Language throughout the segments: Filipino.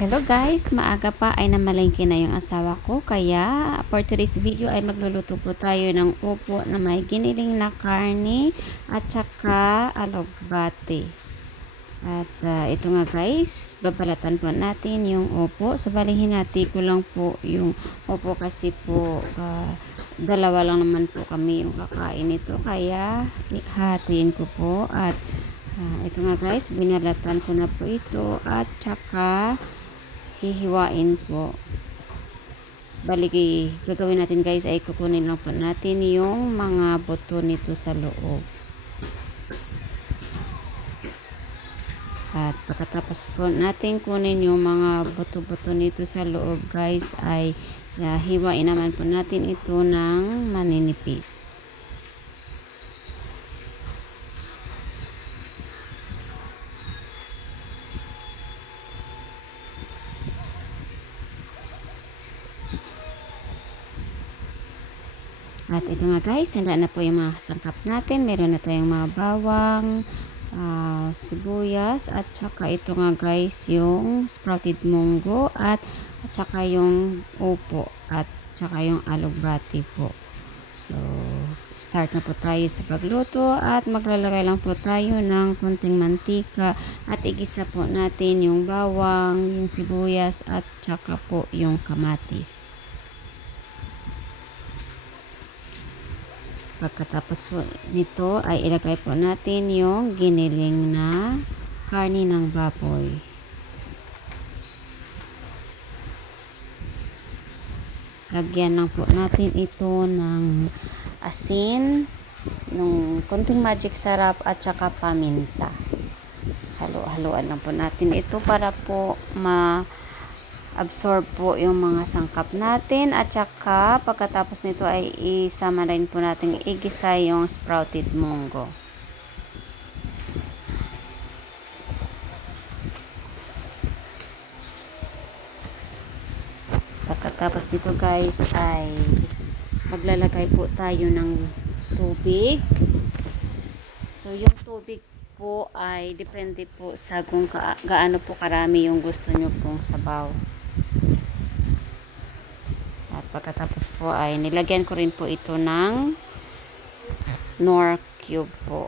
Hello guys, maaga pa ay namalengke na yung asawa ko, kaya for today's video ay magluluto po tayo ng upo na may giniling na karne at saka alugbati. At ito nga guys, babalatan po natin yung upo. So balihin natin ko lang po yung upo kasi po dalawa lang naman po kami yung kakain nito, kaya hatiin ko po. At ito nga guys, binalatan ko na po ito at saka hihiwain po. Bali, gagawin natin guys ay kukunin lang po natin yung mga buto nito sa loob. At pagkatapos po natin kunin yung mga buto-buto nito sa loob guys, ay hiwain naman po natin ito ng maninipis. At ito nga guys, handa na po yung mga sangkap natin. Meron na tayong mga bawang, sibuyas, at saka ito nga guys yung sprouted munggo, at saka yung upo, at saka yung alugbati po. So, start na po tayo sa pagluto at maglalagay lang po tayo ng konting mantika at igisa po natin yung bawang, yung sibuyas, at saka po yung kamatis. Pagkatapos po nito ay ilagay po natin yung giniling na karne ng baboy. Lagyan lang po natin ito ng asin, ng konting magic sarap, at saka paminta. Halo-haloan lang po natin ito para po absorb po yung mga sangkap natin, at saka pagkatapos nito ay isama rin po natin igisa yung sprouted munggo. Pagkatapos nito guys ay maglalagay po tayo ng tubig. So yung tubig po ay depende po sa kung gaano po karami yung gusto nyo pong sabaw. At pagkatapos po ay nilagyan ko rin po ito ng Knorr cube po.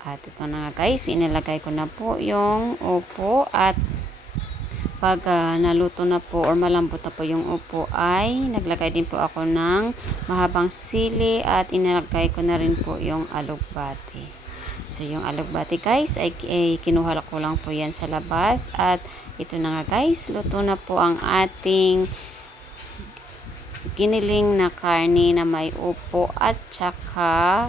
At ito na nga guys, inilagay ko na po yung upo, at pag naluto na po or malambot na po yung upo ay naglagay din po ako ng mahabang sili, at inilagay ko na rin po yung alugbati. So yung alugbati guys ay kinuha ko lang po yan sa labas, at ito na nga guys, luto na po ang ating giniling na karne na may upo at saka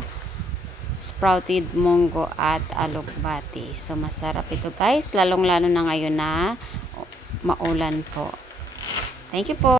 sprouted munggo at alugbati. So masarap ito guys, lalong lalo na ngayon na maulan po. Thank you po.